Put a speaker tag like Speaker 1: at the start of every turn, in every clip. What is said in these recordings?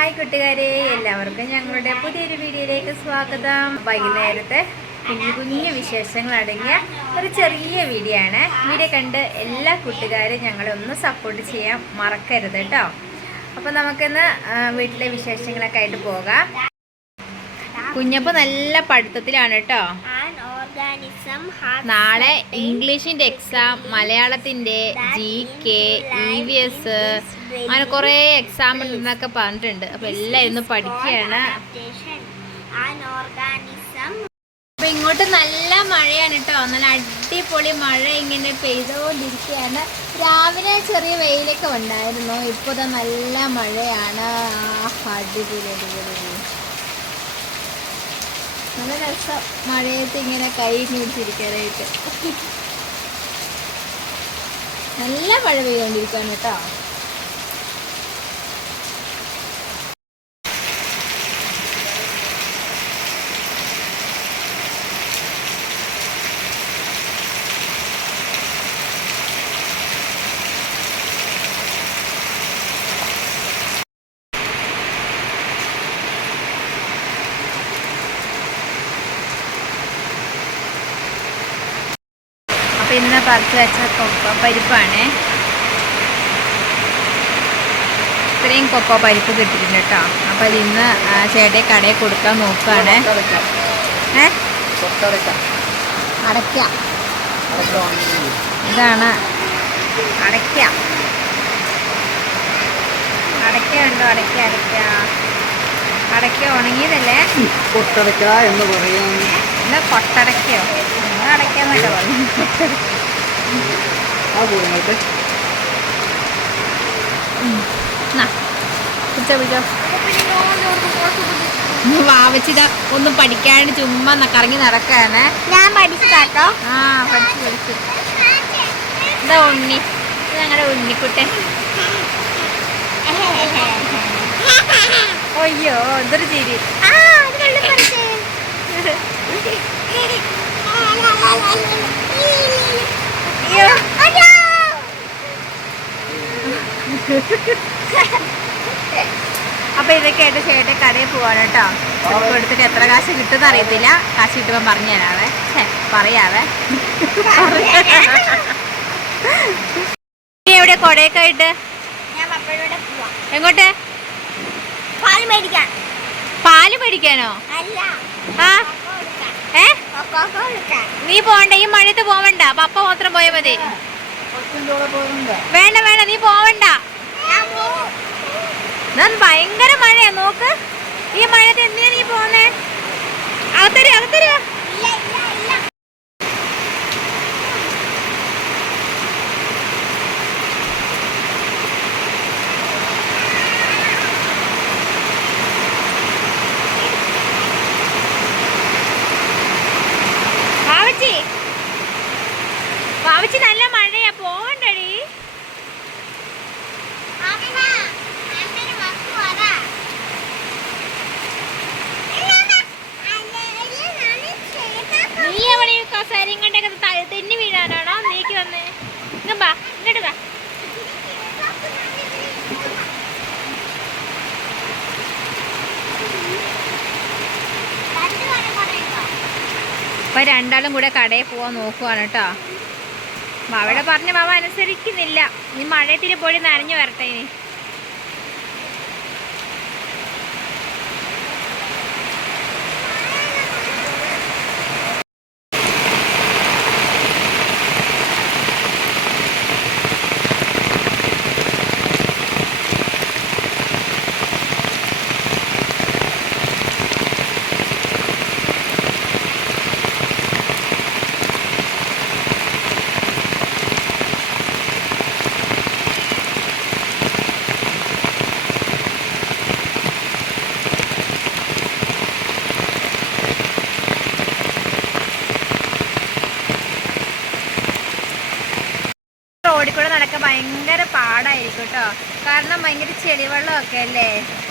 Speaker 1: Hi കൂട്ടുകാരെ എല്ലാവർക്കും ഞങ്ങളുടെ പുതിയൊരു വീഡിയോയിലേക്ക് സ്വാഗതം. വൈകുന്നേരത്തെ കുഞ്ഞു വിശേഷങ്ങൾ അടങ്ങിയ ഒരു ചെറിയ വീഡിയോ ആണ്. വീഡിയോ കണ്ട് എല്ലാ കൂട്ടുകാരും ഞങ്ങളെ ഒന്ന് സപ്പോർട്ട് ചെയ്യാൻ മറക്കരുത് കേട്ടോ. അപ്പോൾ നമുക്കിന്ന് വീട്ടിലെ വിശേഷങ്ങളൊക്കെ ആയിട്ട് പോകാം. കുഞ്ഞപ്പോൾ നല്ല പഠിത്തത്തിലാണ് കേട്ടോ. നാളെ ഇംഗ്ലീഷിന്റെ എക്സാം മലയാളത്തിന്റെ G K E V S അങ്ങനെ കുറേ എക്സാം ഉണ്ടെന്നൊക്കെ പറഞ്ഞിട്ടുണ്ട്. അപ്പൊ എല്ലാം ഇന്ന് പഠിക്കുകയാണ്. അപ്പൊ ഇങ്ങോട്ട് നല്ല മഴയാണ് കേട്ടോ. നല്ല അടിപൊളി മഴ ഇങ്ങനെ പെയ്തുകൊണ്ടിരിക്കുകയാണ്. രാവിലെ ചെറിയ വെയിലൊക്കെ ഉണ്ടായിരുന്നു. ഇപ്പോൾ നല്ല മഴയാണ്. അടിപൊളി അടിപൊളി. നല്ല രസം. മഴയത്ത് ഇങ്ങനെ കൈ നീട്ടിരിക്കാനായിട്ട് നല്ല മഴ പെയ്തുകൊണ്ടിരിക്കുകയാണ് കേട്ടോ. അപ്പൊ ഇന്ന് പറിച്ചു വെച്ച കൊക്ക പരിപ്പാണ്. ഇത്രയും കൊക്കോ പരിപ്പ് കിട്ടിയിട്ടുണ്ട് കേട്ടോ. അപ്പൊ അത് ഇന്ന് ചേട്ടയെ കടയിൽ കൊടുക്കാൻ നോക്കുകയാണ് അടയ്ക്ക. ഇതാണ് അടയ്ക്ക. അടയ്ക്ക ഉണ്ടോ അടയ്ക്ക അടയ്ക്ക. അടയ്ക്ക ഉണങ്ങിയതല്ലേ?
Speaker 2: കൊട്ടടക്ക എന്ന് പറയാൻ
Speaker 1: കൊട്ടടയ്ക്കോ അടയ്ക്കാന്നൊക്കെ പറഞ്ഞു.
Speaker 2: ആ പൂരങ്ങൾക്ക്
Speaker 1: നാ, പിടിച്ചോ, പിടിച്ചോ. വാവച്ചിത ഒന്നും പഠിക്കാണ്ട് ചുമ്മാ കറങ്ങി നടക്കാണ്
Speaker 3: ഞാൻ പഠിച്ചാട്ടോ
Speaker 1: ആ പഠിച്ചു പഠിച്ചു. ഇതാ ഉണ്ണി. ഇത് ഞങ്ങളുടെ ഉണ്ണിക്കുട്ടൻ. അയ്യോ എന്തൊരു ചിരി.
Speaker 3: ആ
Speaker 1: അപ്പൊ ഇതൊക്കെ ആയിട്ട് ചേട്ടൻ കടയിൽ പോവാണ് കേട്ടോ. ചെറുപ്പം എടുത്തിട്ട് എത്ര കാശ് കിട്ടുന്ന അറിയത്തില്ല. കാശ് കിട്ടുമ്പോൾ പറഞ്ഞു തരാവേ. പറയാവേ. എവിടെ കൊടയൊക്കെ ആയിട്ട്?
Speaker 3: ഞാൻ പപ്പയുടെ പോവാം.
Speaker 1: എങ്ങോട്ട്?
Speaker 3: പാൽ മേടിക്കാൻ.
Speaker 1: പാൽ മേടിക്കാനോ?
Speaker 3: അല്ല.
Speaker 1: ആ. ഏ? നീ പോണ്ട ഈ മഴയത്ത് പോവണ്ട. പപ്പ മാത്രം പോയാ മതി. വേണ്ട വേണ്ട നീ പോവണ്ട. ഭയങ്കര മഴയാ നോക്ക്. ഈ മഴയത്ത് എന്തിനാ നീ പോന്നേ അകത്തരുക അകത്തരുക
Speaker 3: ഇല്ല ഇല്ല ഇല്ല
Speaker 1: വാവച്ചി വാവച്ചി നല്ല മഴയാ പോവണ്ടടി
Speaker 3: അമ്മ അമ്മേനെ വസ്തു അതാ
Speaker 1: നീ എവിടെ ഈ കസേരയും കണ്ടൊക്കെ ത- തെന്നി വീഴാനാണോ നീക്ക് വന്നേ ഇങ്ങ് വാ ഇങ്ങോട്ട് വാ അപ്പൊ രണ്ടാളും കൂടെ കടയിൽ പോവാൻ നോക്കുവാണ് കേട്ടോ. അവിടെ പറഞ്ഞ ബാബ അനുസരിക്കുന്നില്ല. നീ മഴയത്തിൽ പോയി നനഞ്ഞു വരട്ടെ ഇനി. ഭയങ്കര കേട്ടോ കാരണം ഭയങ്കര ചെളിവെള്ളമൊക്കെ അല്ലേ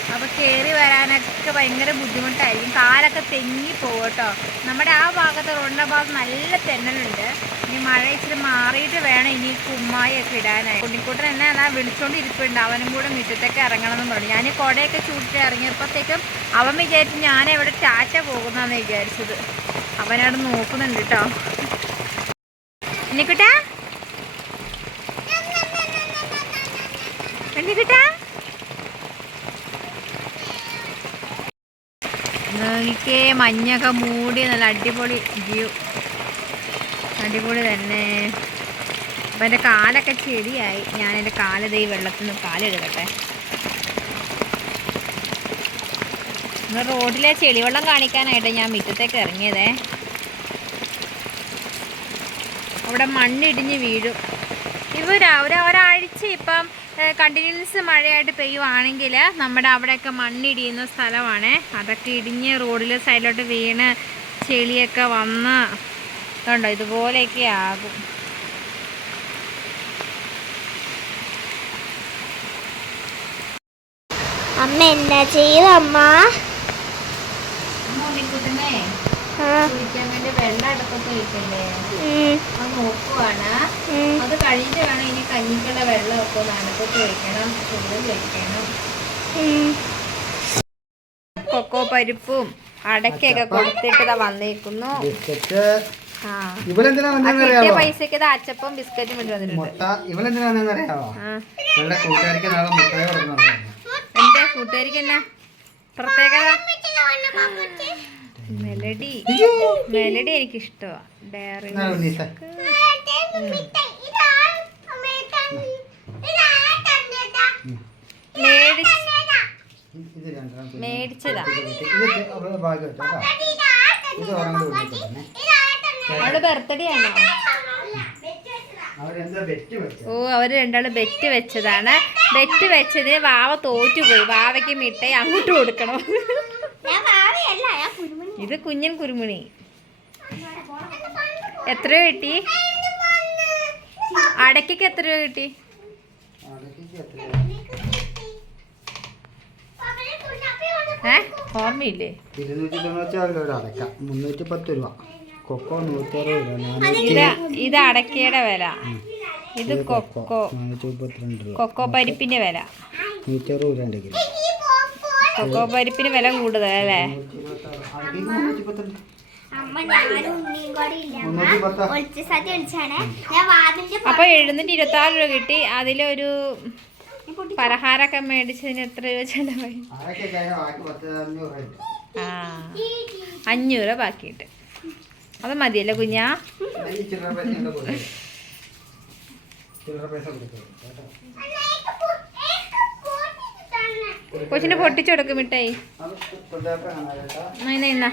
Speaker 1: അപ്പോൾ കയറി വരാനൊക്കെ ഭയങ്കര ബുദ്ധിമുട്ടായിരിക്കും കാലൊക്കെ തെങ്ങി പോകും കേട്ടോ നമ്മുടെ ആ ഭാഗത്ത് റോഡിന്റെ ഭാഗത്ത് നല്ല തെന്നലുണ്ട് ഇനി മഴ ഇച്ചിരി മാറിയിട്ട് വേണം ഇനി കുമ്മായൊക്കെ ഇടാനായി കുട്ടിക്കൂട്ടൻ എന്നെ എന്നാ വിളിച്ചോണ്ട് ഇരിപ്പുണ്ട് അവനും കൂടെ മുറ്റത്തേക്ക് ഇറങ്ങണമെന്ന് പറഞ്ഞു ഞാൻ കുടയൊക്കെ ചൂട്ടിട്ട് ഇറങ്ങിയപ്പോഴത്തേക്കും അവൻ വിചാരിച്ചു ഞാൻ എവിടെ ടാറ്റ പോകുന്നതെന്ന് വിചാരിച്ചത് അവനവിടെ നോക്കുന്നുണ്ട് കേട്ടോ ഉണ്ണിക്കുട്ടാ നോക്കിക്കേ മഞ്ഞൊക്കെ മൂടി നല്ല അടിപൊളി വ്യൂ. അടിപൊളി തന്നെ. അപ്പം എന്റെ കാലൊക്കെ ചെടിയായി ഞാൻ എന്റെ കാലത് ഈ വെള്ളത്തിൽ നിന്ന് കാലെടുക്കട്ടെ റോഡിലെ ചെളിവെള്ളം കാണിക്കാനായിട്ട് ഞാൻ മുറ്റത്തേക്ക് ഇറങ്ങിയതേ. അവിടെ മണ്ണിടിഞ്ഞ് വീഴും. ഒരു ഒരാഴ്ച ഇപ്പം കണ്ടിന്യൂസ് മഴയായിട്ട് പെയ്യുവാണെങ്കിൽ നമ്മുടെ അവിടെയൊക്കെ മണ്ണിടിയുന്ന സ്ഥലമാണ്. അതൊക്കെ ഇടിഞ്ഞ് റോഡിൽ സൈഡിലോട്ട് വീണ് ചെളിയൊക്കെ വന്ന് കണ്ടോ ഇതുപോലെയൊക്കെ ആകും.
Speaker 3: അമ്മ എന്നാ ചെയ്തമ്മ അമ്മ?
Speaker 1: കുടിക്കാൻ വേണ്ടി വെള്ളം അടുപ്പത്ത് വെക്കല്ലേ
Speaker 3: ഉം,
Speaker 1: അത് നോക്കുവാണ്
Speaker 3: ഉം.
Speaker 1: അത് കഴിഞ്ഞിട്ട് വേണം ഇനി അടുപ്പത്ത് വെക്കണം ചൂട് വെക്കണം
Speaker 3: ഉം.
Speaker 1: കൊക്കോ പരിപ്പും അടക്കൊക്കെ കൊടുത്തിട്ട് ഇതാ വന്നേക്കുന്നു. പൈസക്ക് അച്ചപ്പം ബിസ്ക്കറ്റും വേണ്ടി വന്നിട്ടുണ്ട്. എന്റെ കൂട്ടുകാരിക്ക് എന്നാ? പ്രത്യേകത? മെലഡി. മെലഡി എനിക്ക് ഇഷ്ടമാ ഡയറി
Speaker 2: ഉണ്ണീസ
Speaker 1: മേടിച്ച്
Speaker 2: ഇത് രണ്ടെണ്ണം തിന്ന്.
Speaker 1: ബർത്ത്ഡേ ആണോ?
Speaker 2: വെച്ചത്
Speaker 1: ഓ അവർ രണ്ടാൾ ബെറ്റ് വെച്ചതാണ്. ബെറ്റ് വെച്ചതിന് വാവ തോറ്റുപോയി വാവയ്ക്ക് മിഠായി അങ്ങോട്ട് കൊടുക്കണം. ഇത് കുഞ്ഞൻ കുരുമുണി. എത്ര കിട്ടി? അടയ്ക്കൊക്കെ എത്ര കിട്ടി?
Speaker 2: അടയ്ക്ക് എത്ര?
Speaker 1: ഏ? ഓർമ്മയില്ലേ?
Speaker 2: രൂപ അടയ്ക്ക. മുന്നൂറ്റി പത്ത് രൂപ. കൊക്കോ
Speaker 1: ഇത് അടക്കയുടെ വില. ഇത് കൊക്കോ. കൊക്കോ. പരിപ്പിന്റെ വില.
Speaker 2: രണ്ട് കിലോ.
Speaker 1: കൊക്കോ പരിപ്പിന് വില കൂടുതലല്ലേ അപ്പൊ എഴുന്നൂറ്റി ഇരുപത്തി ആറ് രൂപ കിട്ടി. അതിലൊരു പലഹാരമൊക്കെ മേടിച്ചതിന് എത്ര രൂപ ചെലവായി?
Speaker 2: അഞ്ഞൂറ് രൂപ
Speaker 1: ആ അഞ്ഞൂറ് ബാക്കിയിട്ട്. അത് മതിയല്ലേ കുഞ്ഞാ? കൊച്ചിന് പൊട്ടിച്ചു കൊടുക്കും മിഠായി. അപ്പൊ ഇന്നാ, ഇന്നാ.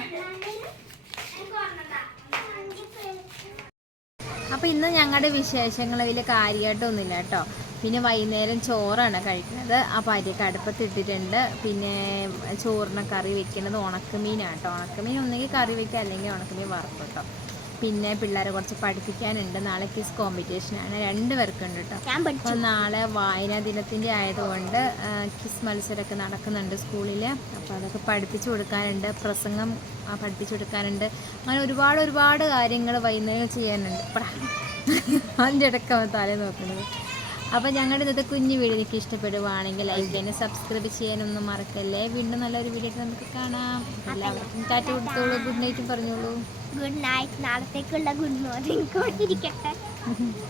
Speaker 1: അപ്പോൾ ഇന്ന് ഞങ്ങളുടെ വിശേഷങ്ങൾ വലിയ കാര്യമായിട്ടൊന്നുമില്ല കേട്ടോ. പിന്നെ വൈകുന്നേരം ചോറാണ് കഴിക്കുന്നത്. അപ്പോൾ അരിയൊക്കെ അടുപ്പത്തിട്ടിട്ടുണ്ട്. പിന്നെ ചോറിന് കറി വെക്കുന്നത് ഉണക്കമീനാണ് കേട്ടോ. ഉണക്കമീൻ ഒന്നെങ്കിൽ കറി വെക്കുക അല്ലെങ്കിൽ ഉണക്കമീൻ വറുക്കും കേട്ടോ പിന്നെ പിള്ളേരെ കുറച്ച് പഠിപ്പിക്കാനുണ്ട്. നാളെ കിസ് കോമ്പറ്റീഷനാണ് രണ്ട് പേർക്കുണ്ട് കേട്ടോ. അപ്പോൾ നാളെ വായനാ ദിനത്തിന്റെ ആയതുകൊണ്ട് ക്വിസ് കിസ് മത്സരമൊക്കെ നടക്കുന്നുണ്ട് സ്കൂളിൽ അപ്പോൾ അതൊക്കെ പഠിപ്പിച്ചു കൊടുക്കാനുണ്ട്. പ്രസംഗം പഠിപ്പിച്ചു കൊടുക്കാനുണ്ട്. അങ്ങനെ ഒരുപാട് ഒരുപാട് കാര്യങ്ങൾ വൈകുന്നേരം ചെയ്യാനുണ്ട്. അതിന്റെ ഇടയ്ക്കാണ് തലേ നോക്കുന്നത്. അപ്പോൾ ഞങ്ങളുടെ ഇന്നത്തെ കുഞ്ഞു വീഡിയോ നിങ്ങൾക്ക് ഇഷ്ടപ്പെടുവാണെങ്കിൽ ലൈക്ക് ചെയ്യാനും സബ്സ്ക്രൈബ് ചെയ്യാനൊന്നും മറക്കല്ലേ? വീണ്ടും നല്ലൊരു വീഡിയോ നമുക്ക് കാണാം. എല്ലാവർക്കും ടാറ്റ കൊടുത്തോളൂ. ഗുഡ് നൈറ്റും പറഞ്ഞോളൂ.
Speaker 3: ഗുഡ് നൈറ്റ് നാളത്തേക്കുള്ള ഗുഡ് മോർണിംഗ് കൂടി ഇരിക്കട്ടെ.